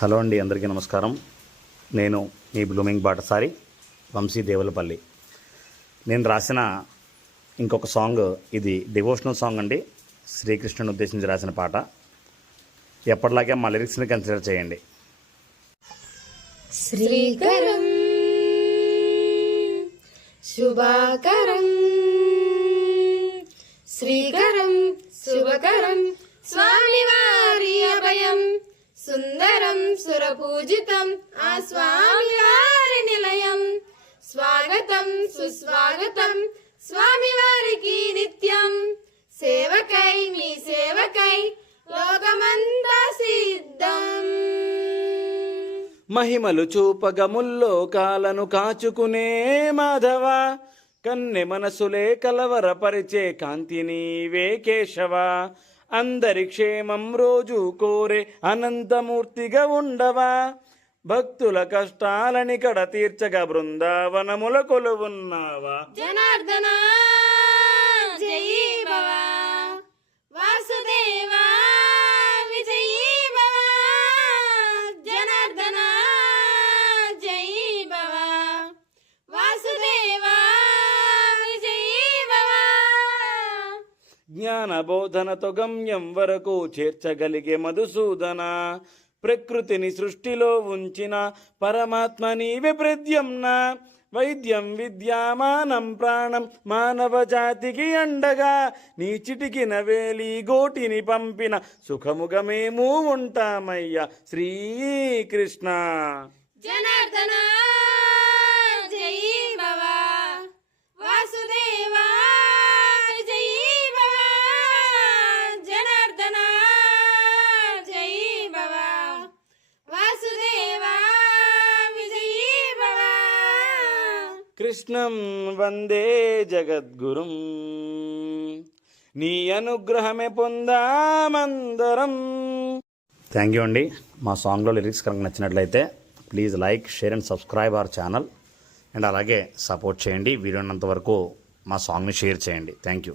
Hello అండి, అందరికీ నమస్కారం. నేను మీ బ్లూమింగ్ బాటసారి వంశీ దేవులపల్లి. నేను రాసిన ఇంకొక సాంగ్, ఇది డివోషనల్ సాంగ్ అండి. శ్రీకృష్ణుని ఉద్దేశించి రాసిన పాట. ఎప్పటిలాగే మా లిరిక్స్ని కన్సిడర్ చేయండి. శ్రీకరం శుభాకరం శ్రీకరం శుభకరం స్వామివారి అభయం సుందరం సురపూజితం ఆ స్వామివారి నిలయం. స్వాగతం సుస్వాగతం స్వామివారికి నిత్యం. సేవకై మీ సేవకై లోకమంతా సిద్ధం. మహిమలు చూపగముల్లో కాలను కాచుకునే మాధవ, కన్నె మనసులే కలవరపరిచే కాంతి నీవే కేశవ. అందరి క్షేమం రోజు కోరే అనంతమూర్తిగా ఉండవా, భక్తుల కష్టాలని కడ తీర్చగా బృందావనముల కొలువున్నావా. జనార్దన జై భవ వాసుదేవా విజయీ భవ. జనార్దన జై భవ వాసుదేవా విజయీ భవ. జ్ఞానబోధనతో గమ్యం వరకు చేర్చగలిగే మధుసూదన, ప్రకృతిని సృష్టిలో ఉంచిన పరమాత్మ నీవే ప్రద్యుమ్న. వైద్యం విద్యామానం ప్రాణం మానవ జాతికి అండగా, నీ చిటికిన వేలి గోటిని పంపిన సుఖముగా మేము ఉంటామయ్యా శ్రీకృష్ణ. జనార్దన జై భవ వాసుదేవా విజయీ భవ. జనార్దన జై భవ వాసుదేవా విజయీ భవ. కృష్ణం వందే జగద్గురుం, నీ అనుగ్రహమే పొందామందరం. థ్యాంక్ యూ అండి. మా సాంగ్లో లిరిక్స్ కనుక నచ్చినట్లయితే please like, share and subscribe our channel. And అలాగే సపోర్ట్ చేయండి. వీడియో ఉన్నంత వరకు మా సాంగ్ని షేర్ చేయండి. Thank you.